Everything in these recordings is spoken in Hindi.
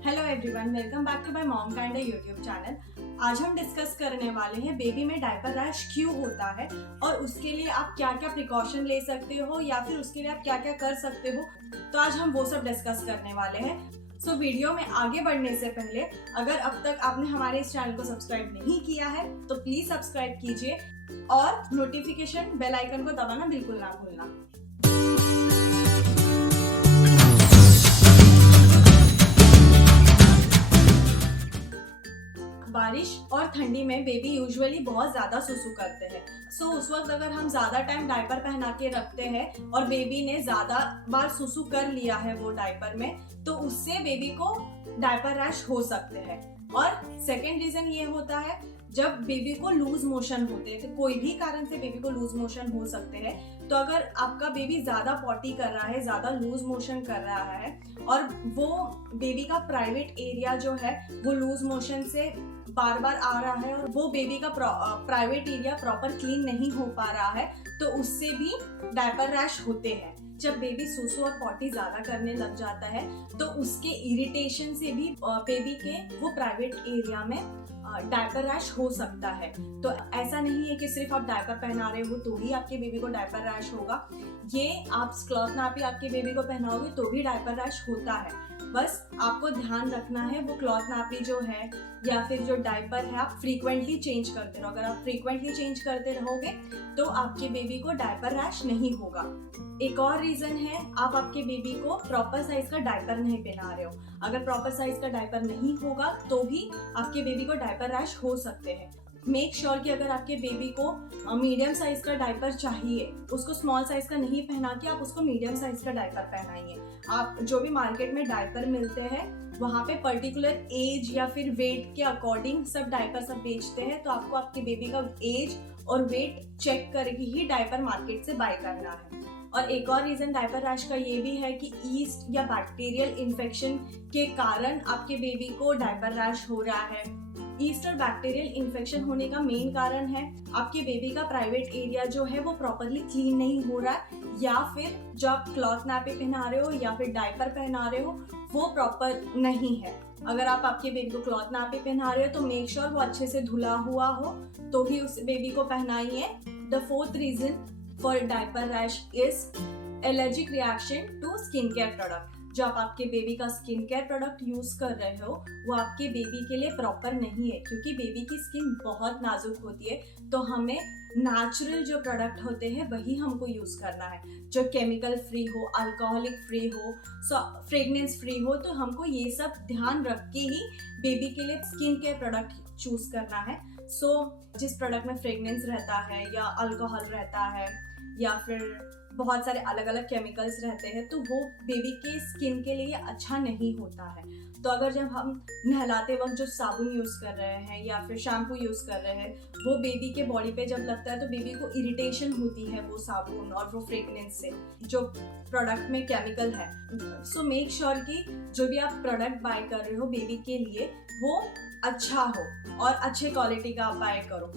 Hello everyone, welcome back to my mom kinda YouTube channel. आज हम डिस्कस करने वाले हैं बेबी में डायपर रैश क्यों होता है और उसके लिए आप क्या क्या प्रिकॉशन ले सकते हो या फिर उसके लिए आप क्या क्या कर सकते हो। तो आज हम वो सब डिस्कस करने वाले हैं। सो वीडियो में आगे बढ़ने से पहले अगर अब तक आपने हमारे इस चैनल को सब्सक्राइब नहीं किया है तो प्लीज सब्सक्राइब कीजिए और नोटिफिकेशन बेल आइकन को दबाना बिल्कुल ना भूलना। बारिश और ठंडी में बेबी यूजुअली बहुत ज्यादा सुसु करते हैं। सो उस वक्त अगर हम ज्यादा टाइम डायपर पहना के रखते हैं और बेबी ने ज्यादा बार सुसु कर लिया है वो डायपर में, तो उससे बेबी को डायपर रैश हो सकते हैं। और सेकेंड रीजन ये होता है जब बेबी को लूज मोशन होते हैं, तो कोई भी कारण से बेबी को लूज मोशन हो सकते हैं। तो अगर आपका बेबी ज्यादा पॉटी कर रहा है, ज्यादा लूज मोशन कर रहा है और वो बेबी का प्राइवेट एरिया जो है वो लूज मोशन से बार बार आ रहा है और वो बेबी का प्राइवेट एरिया प्रॉपर क्लीन नहीं हो पा रहा है, तो उससे भी डायपर रैश होते हैं। जब बेबी सुसु और पॉटी ज्यादा करने लग जाता है तो उसके इरिटेशन से भी बेबी के वो प्राइवेट एरिया में डायपर रैश हो सकता है। तो ऐसा नहीं है कि सिर्फ आप डायपर पहना रहे हो तो ही आपके बेबी को डायपर रैश होगा। ये आप क्लॉथ नापी आपके बेबी को पहनाओगे तो भी डायपर रैश होता है। बस आपको ध्यान रखना है वो क्लॉथ नापी जो है या फिर जो डायपर है आप फ्रीक्वेंटली चेंज करते रहो। अगर आप फ्रीक्वेंटली चेंज करते रहोगे तो आपके बेबी को डायपर रैश नहीं होगा। एक और रीजन है, आप आपके बेबी को प्रॉपर साइज का डायपर नहीं पहना रहे हो। अगर प्रॉपर साइज का डायपर नहीं होगा तो भी आपके बेबी को डायपर रैश हो सकते हैं। मेक श्योर कि अगर आपके बेबी को मीडियम साइज का डायपर चाहिए, उसको स्मॉल साइज का नहीं पहना के आप उसको मीडियम साइज का डायपर पहनाइए। आप जो भी मार्केट में डायपर मिलते हैं वहाँ पे पर्टिकुलर एज या फिर वेट के अकॉर्डिंग सब डायपर सब बेचते हैं, तो आपको आपके बेबी का एज और वेट चेक करके ही डायपर मार्केट से बाय करना है। और एक और रीजन डायपर रैश का ये भी है कि ईस्ट या बैक्टीरियल इन्फेक्शन के कारण आपके बेबी को डायपर रैश हो रहा है। ईस्ट और बैक्टीरियल इन्फेक्शन होने का मेन कारण है आपके बेबी का प्राइवेट एरिया जो है वो प्रॉपरली क्लीन नहीं हो रहा है, या फिर जो आप क्लॉथ नापी पहना रहे हो या फिर डायपर पहना रहे हो वो प्रॉपर नहीं है। अगर आप आपके बेबी को क्लॉथ नापी पहना रहे हो तो मेक श्योर वो अच्छे से धुला हुआ हो तो ही उस बेबी को पहनाइए। The fourth reason for diaper rash is allergic reaction to skin care product. जो आप आपके बेबी का स्किन केयर प्रोडक्ट यूज कर रहे हो वो आपके बेबी के लिए प्रॉपर नहीं है, क्योंकि बेबी की स्किन बहुत नाजुक होती है। तो हमें नेचुरल जो प्रोडक्ट होते हैं वही हमको यूज करना है, जो केमिकल फ्री हो, अल्कोहलिक फ्री हो, फ्रेगनेंस फ्री हो। तो हमको ये सब ध्यान रख के ही बेबी के लिए स्किन केयर प्रोडक्ट चूज करना है। जिस प्रोडक्ट में फ्रेगनेंस रहता है या अल्कोहल रहता है या फिर बहुत सारे अलग अलग केमिकल्स रहते हैं तो वो बेबी के स्किन के लिए अच्छा नहीं होता है। तो अगर जब हम नहलाते वक्त जो साबुन यूज कर रहे हैं या फिर शैम्पू यूज कर रहे हैं वो बेबी के बॉडी पे जब लगता है तो बेबी को इरिटेशन होती है वो साबुन और वो फ्रेगनेंस से जो प्रोडक्ट में केमिकल है। सो मेक श्योर कि जो भी आप प्रोडक्ट बाय कर रहे हो बेबी के लिए वो अच्छा हो और अच्छे क्वालिटी का आप बाय करो।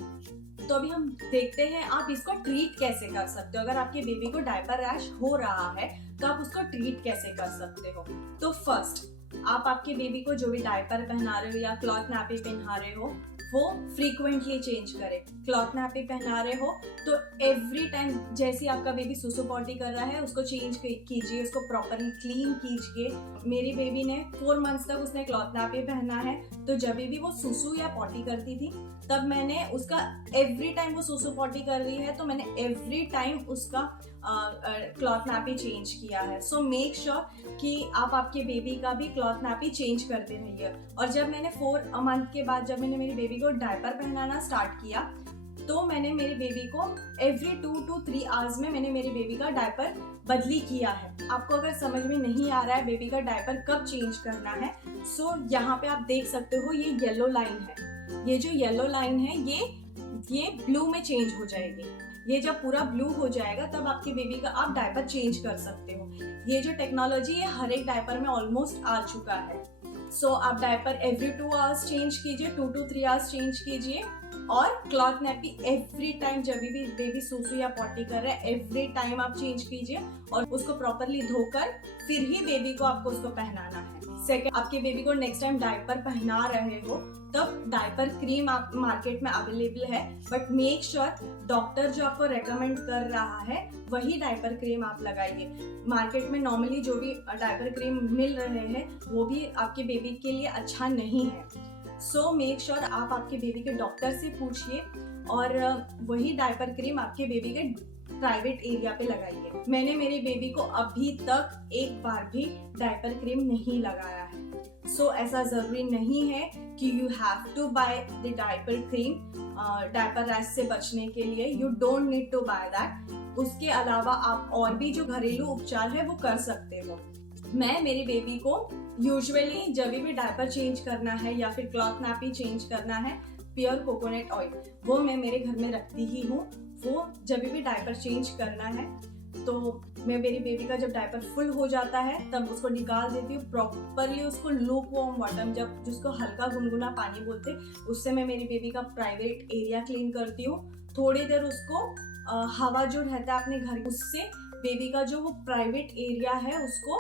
तो अभी हम देखते हैं आप इसको ट्रीट कैसे कर सकते हो। अगर आपके बेबी को डायपर रैश हो रहा है तो आप उसको ट्रीट कैसे कर सकते हो। तो फर्स्ट, आप आपके बेबी को जो भी डायपर पहना रहे हो या क्लॉथ नैपी पहना रहे हो वो फ्रीक्वेंटली चेंज करें। क्लॉथ नैपी पहना रहे हो तो एवरी टाइम जैसे आपका बेबी सुसु पॉटी कर रहा है उसको चेंज कीजिए, उसको प्रॉपरली क्लीन कीजिए। मेरी बेबी ने 4 मंथ्स तक उसने क्लॉथ नैपी पहना है, तो जब भी वो सुसु या पॉटी करती थी तब मैंने उसका एवरी टाइम वो सुसु पॉटी कर रही है तो मैंने एवरी टाइम उसका क्लॉथ नैपी चेंज किया है। सो मेक श्योर कि आप आपके बेबी का भी क्लॉथ नैपी चेंज करते रहिए। और जब मैंने 4 मंथ के बाद जब मैंने मेरी बेबी को डायपर पहनाना स्टार्ट किया तो मैंने मेरी बेबी को एवरी 2 to 3 आवर्स में मैंने मेरी बेबी का डायपर बदली किया है। आपको अगर समझ में नहीं आ रहा है बेबी का डायपर कब चेंज करना है, सो यहाँ पे आप देख सकते हो ये येलो लाइन है। ये जो येलो लाइन है ये ब्लू में चेंज हो जाएगी। ये जब पूरा ब्लू हो जाएगा तब आपके बेबी का आप डायपर चेंज कर सकते हो। ये जो टेक्नोलॉजी है हर एक डायपर में ऑलमोस्ट आ चुका है। सो आप डायपर एवरी 2 आवर्स चेंज कीजिए, 2 to 3 आवर्स चेंज कीजिए। और क्लॉथ नैपी एवरी टाइम जब भी बेबी सुसु या पॉटी कर रहा है एवरी टाइम आप चेंज कीजिए और उसको प्रॉपरली धोकर फिर ही बेबी को आपको उसको पहनाना है। सेकंड, आपके बेबी को नेक्स्ट टाइम डायपर पहना रहे हो तब डायपर क्रीम आप मार्केट में अवेलेबल है, बट मेक श्योर डॉक्टर जो आपको रेकमेंड कर रहा है वही डायपर क्रीम आप लगाइए। मार्केट में नॉर्मली जो भी डायपर क्रीम मिल रहे हैं वो भी आपके बेबी के लिए अच्छा नहीं है। सो मेक श्योर आप आपके बेबी के डॉक्टर से पूछिए और वही डायपर क्रीम आपके बेबी के प्राइवेट एरिया पे लगाइए। मैंने मेरे बेबी को अभी तक एक बार भी डायपर क्रीम नहीं लगाया है। सो ऐसा जरूरी नहीं है कि you have to buy the diaper cream diaper rash से बचने के लिए। You don't need to buy that. उसके अलावा आप और भी जो घरेलू उपचार है वो कर सकते हो। मैं मेरी बेबी को यूजुअली जब भी डायपर चेंज करना है या फिर क्लॉथ नैपी चेंज करना है, प्योर कोकोनट ऑयल वो मैं मेरे घर में रखती ही हूँ। वो जब भी डायपर चेंज करना है तो मैं मेरी बेबी का जब डायपर फुल हो जाता है तब उसको निकाल देती हूँ प्रॉपरली। उसको लूक वार्म वाटर, जब जिसको हल्का गुनगुना पानी बोलते, उससे मैं मेरी बेबी का प्राइवेट एरिया क्लीन करती हूँ। थोड़ी देर उसको हवा जो रहता है अपने घर, उससे बेबी का जो वो प्राइवेट एरिया है उसको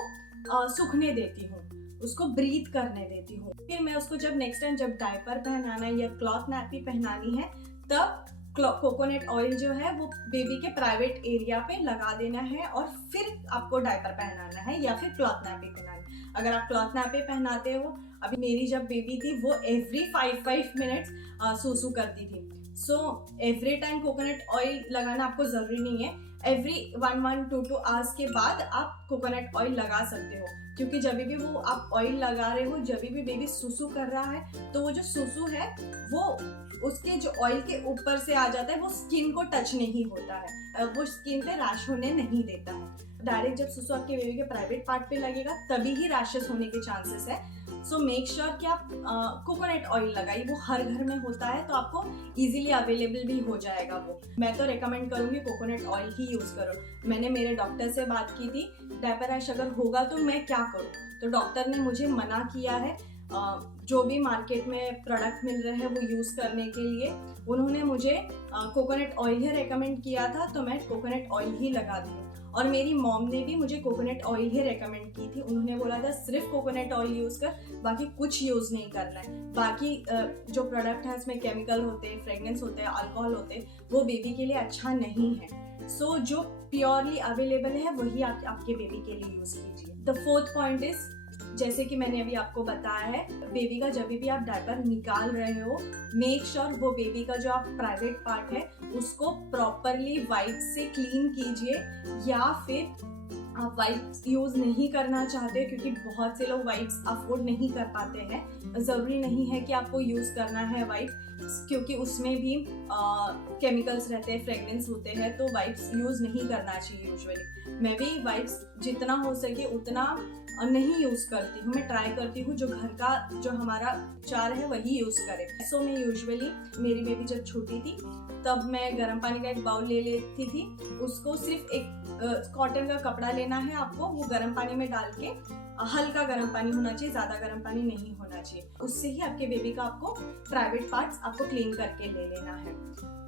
सूखने देती हूँ, उसको ब्रीथ करने देती हूँ। फिर मैं उसको जब नेक्स्ट टाइम जब डायपर पहनाना है या क्लॉथ नैपी पहनानी है तब कोकोनट ऑयल जो है वो बेबी के प्राइवेट एरिया पे लगा देना है और फिर आपको डायपर पहनाना है या फिर क्लॉथ नैपी पहनाना है। अगर आप क्लॉथ नैपी पहनाते हो, अभी मेरी जब बेबी थी वो एवरी 5 मिनट्स सूसू करती थी। So every time coconut oil लगाना आपको जरूरी नहीं है। एवरी 1-2 आवर्स के बाद आप कोकोनट ऑयल लगा सकते हो, क्योंकि जब भी वो आप ऑयल लगा रहे हो, जब भी बेबी सुसु कर रहा है तो वो जो सुसु है वो उसके जो ऑयल के ऊपर से आ जाता है, वो स्किन को टच नहीं होता है, वो स्किन पे रैश होने नहीं देता है। डायरेक्ट जब सुसु आपके बेबी के प्राइवेट पार्ट पे लगेगा तभी ही रैशेस होने के चांसेस है। सो मेक श्योर कि आप कोकोनट ऑयल लगाइए। वो हर घर में होता है तो आपको इजीली अवेलेबल भी हो जाएगा वो। मैं तो रेकमेंड करूंगी कोकोनट ऑयल ही यूज करो। मैंने मेरे डॉक्टर से बात की थी डायपर रैश अगर होगा तो मैं क्या करूं, तो डॉक्टर ने मुझे मना किया है जो भी मार्केट में प्रोडक्ट मिल रहे हैं वो यूज करने के लिए। उन्होंने मुझे कोकोनट ऑयल ही रेकमेंड किया था, तो मैं कोकोनट ऑयल ही लगा दी। और मेरी मॉम ने भी मुझे कोकोनट ऑयल ही रेकमेंड की थी। उन्होंने बोला था सिर्फ कोकोनट ऑयल यूज कर, बाकी कुछ यूज नहीं करना है। बाकी जो प्रोडक्ट है उसमें केमिकल होते हैं, फ्रेग्रेंस होते हैं, अल्कोहल होते हैं, वो बेबी के लिए अच्छा नहीं है। सो जो प्योरली अवेलेबल है वही आपके बेबी के लिए यूज कीजिए। द फोर्थ पॉइंट इज, जैसे कि मैंने अभी आपको बताया है, बेबी का जब भी आप डायपर निकाल रहे हो मेक श्योर वो बेबी का जो आप प्राइवेट पार्ट है उसको प्रॉपरली वाइप से क्लीन कीजिए। या फिर आप वाइप्स यूज नहीं करना चाहते, क्योंकि बहुत से लोग वाइप्स अफोर्ड नहीं कर पाते हैं। जरूरी नहीं है कि आपको यूज करना है वाइप, क्योंकि उसमें भी केमिकल्स रहते हैं, फ्रेग्रेंस होते हैं, तो वाइप्स यूज नहीं करना चाहिए यूजुअली। मैं भी वाइप्स जितना हो सके उतना नहीं यूज करती हूँ। मैं ट्राई करती हूँ जो घर का जो हमारा उपचार है वही यूज करें। सो मैं यूजुअली, मेरी बेबी जब छोटी थी तब मैं गर्म पानी का एक बाउल ले लेती थी। उसको सिर्फ एक कॉटन का कपड़ा लेना है आपको, वो गर्म पानी में डाल के, हल्का गर्म पानी होना चाहिए, ज्यादा गर्म पानी नहीं होना चाहिए। उससे ही आपके बेबी का आपको प्राइवेट पार्ट्स आपको क्लीन करके ले लेना है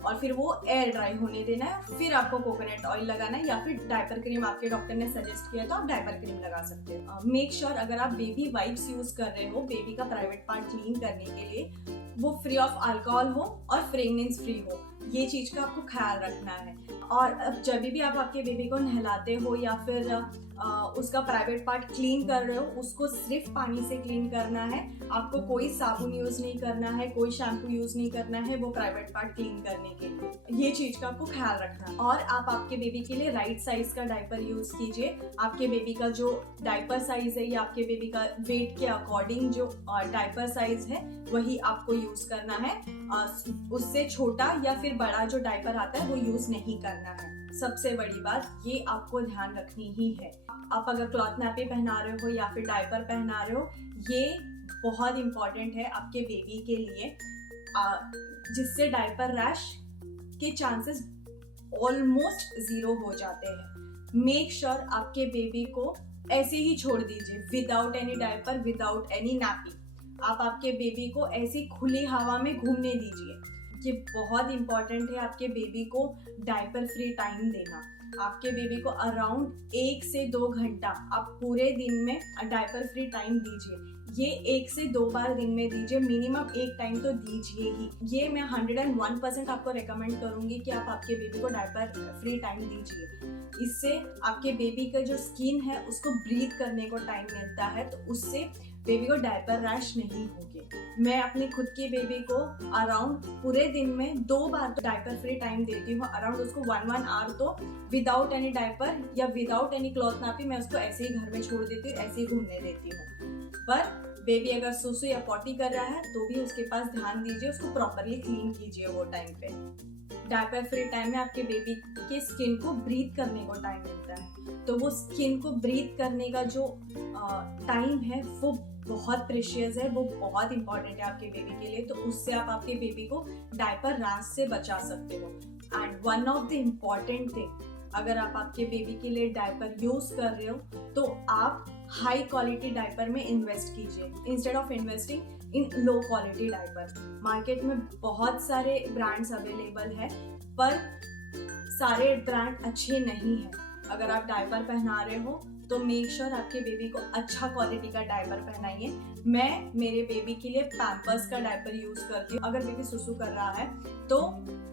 और फिर वो एयर ड्राई होने देना है। फिर आपको कोकोनट ऑयल लगाना है या फिर डायपर क्रीम आपके डॉक्टर ने सजेस्ट किया तो आप डायपर क्रीम लगा सकते हो। मेक श्योर अगर आप बेबी वाइप्स यूज कर रहे हो बेबी का प्राइवेट पार्ट क्लीन करने के लिए, वो फ्री ऑफ अल्कोहल हो और फ्रेग्रेंस फ्री हो। ये चीज का आपको ख्याल रखना है। और अब जब भी आप आपके बेबी को नहलाते हो या फिर उसका प्राइवेट पार्ट क्लीन कर रहे हो, उसको सिर्फ पानी से क्लीन करना है। आपको कोई साबुन यूज नहीं करना है, कोई शैम्पू यूज नहीं करना है वो प्राइवेट पार्ट क्लीन करने के लिए। ये चीज का आपको ख्याल रखना है। और आप आपके बेबी के लिए राइट साइज का डायपर यूज कीजिए। आपके बेबी का जो डायपर साइज है या आपके बेबी का वेट के अकॉर्डिंग जो डायपर साइज है वही आपको यूज करना है। उससे छोटा या फिर बड़ा जो डायपर आता है वो यूज नहीं करना है। सबसे बड़ी बात ये आपको ध्यान रखनी ही है। आप अगर क्लॉथ नैपी पहना रहे हो या फिर डायपर पहना रहे हो, ये बहुत इंपॉर्टेंट है आपके बेबी के लिए, जिससे डायपर रैश के चांसेस ऑलमोस्ट 0 हो जाते हैं। मेक श्योर आपके बेबी को ऐसे ही छोड़ दीजिए, without any diaper, without any nappy. आप आपके बेबी को ऐसी खुली हवा में घूमने दीजिए। ये बहुत इंपॉर्टेंट है आपके बेबी को डायपर फ्री टाइम देना। आपके बेबी को अराउंड 1 से 2 घंटा आप पूरे दिन में डायपर फ्री टाइम दीजिए। ये 1 से 2 बार दिन में दीजिए, मिनिमम एक टाइम तो दीजिए ही। ये मैं 101% आपको रेकमेंड करूंगी कि आप आपके बेबी को डायपर फ्री टाइम दीजिए। इससे आपके बेबी का जो स्किन है उसको ब्रीथ करने को टाइम मिलता है, तो उससे बेबी को डायपर रैश नहीं होगी। मैं अपने खुद की बेबी को अराउंड पूरे दिन में 2 बार तो डायपर फ्री टाइम देती हूँ। अराउंड उसको 1 आवर तो विदाउट एनी डायपर या विदाउट एनी क्लॉथ नापी मैं उसको ऐसे ही घर में छोड़ देती हूँ, ऐसे ही घूमने देती हूँ। पर बेबी अगर सुसु या पॉटी कर रहा है तो भी उसके पास ध्यान दीजिए, उसको प्रॉपरली क्लीन कीजिए वो टाइम पे। डायपर फ्री टाइम में आपके बेबी के स्किन को ब्रीथ करने को टाइम मिलता है, तो वो स्किन को ब्रीथ करने का जो टाइम है वो बहुत प्रेशियस है, वो बहुत इंपॉर्टेंट है आपके बेबी के लिए। तो उससे आप आपके बेबी को डायपर रैश से बचा सकते हो। And one of the important thing, अगर आप आपके बेबी के लिए डायपर यूज कर रहे हो तो आप हाई क्वालिटी डायपर में इन्वेस्ट कीजिए instead of investing in low quality diaper. Market में बहुत सारे ब्रांड्स अवेलेबल है, पर सारे ब्रांड अच्छे नहीं है। अगर आप डायपर पहना रहे हो तो मेक श्योर आपके बेबी को अच्छा क्वालिटी का डायपर पहनाइए। मैं मेरे बेबी के लिए पैम्पर्स का डायपर यूज करती हूँ। अगर बेबी सुसु कर रहा है तो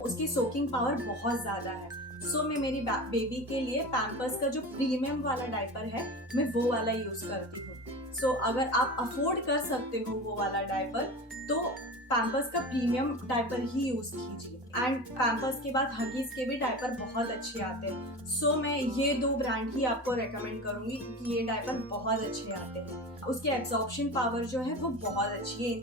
उसकी सोकिंग पावर बहुत ज्यादा है, सो मैं मेरी बेबी के लिए पैम्पर्स का जो प्रीमियम वाला डायपर है मैं वो वाला यूज करती हूँ। सो अगर आप अफोर्ड कर सकते हो वो वाला डायपर तो पैम्पर्स का प्रीमियम डायपर ही यूज कीजिए। एंड पैम्पर्स के बाद हगीज के भी डायपर बहुत अच्छे आते हैं। सो मैं ये 2 ब्रांड ही आपको रेकमेंड करूंगी क्योंकि ये डायपर बहुत अच्छे आते हैं। उसकी एब्जॉर्प्शन पावर जो है वो बहुत अच्छी है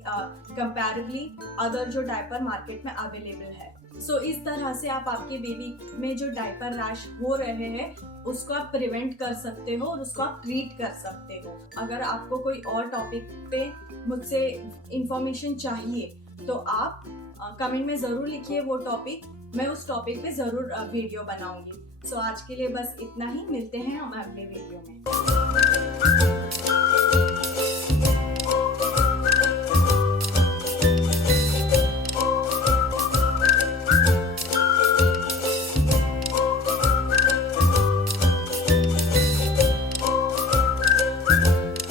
कंपैरेबली अदर जो डायपर मार्केट में अवेलेबल है। सो इस तरह से आप आपके बेबी में जो डायपर रैश हो रहे हैं उसको आप प्रिवेंट कर सकते हो और उसको आप ट्रीट कर सकते हो। अगर आपको कोई और टॉपिक पे मुझसे इंफॉर्मेशन चाहिए तो आप कमेंट में ज़रूर लिखिए वो टॉपिक, मैं उस टॉपिक पे ज़रूर वीडियो बनाऊंगी। सो आज के लिए बस इतना ही, मिलते हैं हम अगले वीडियो में।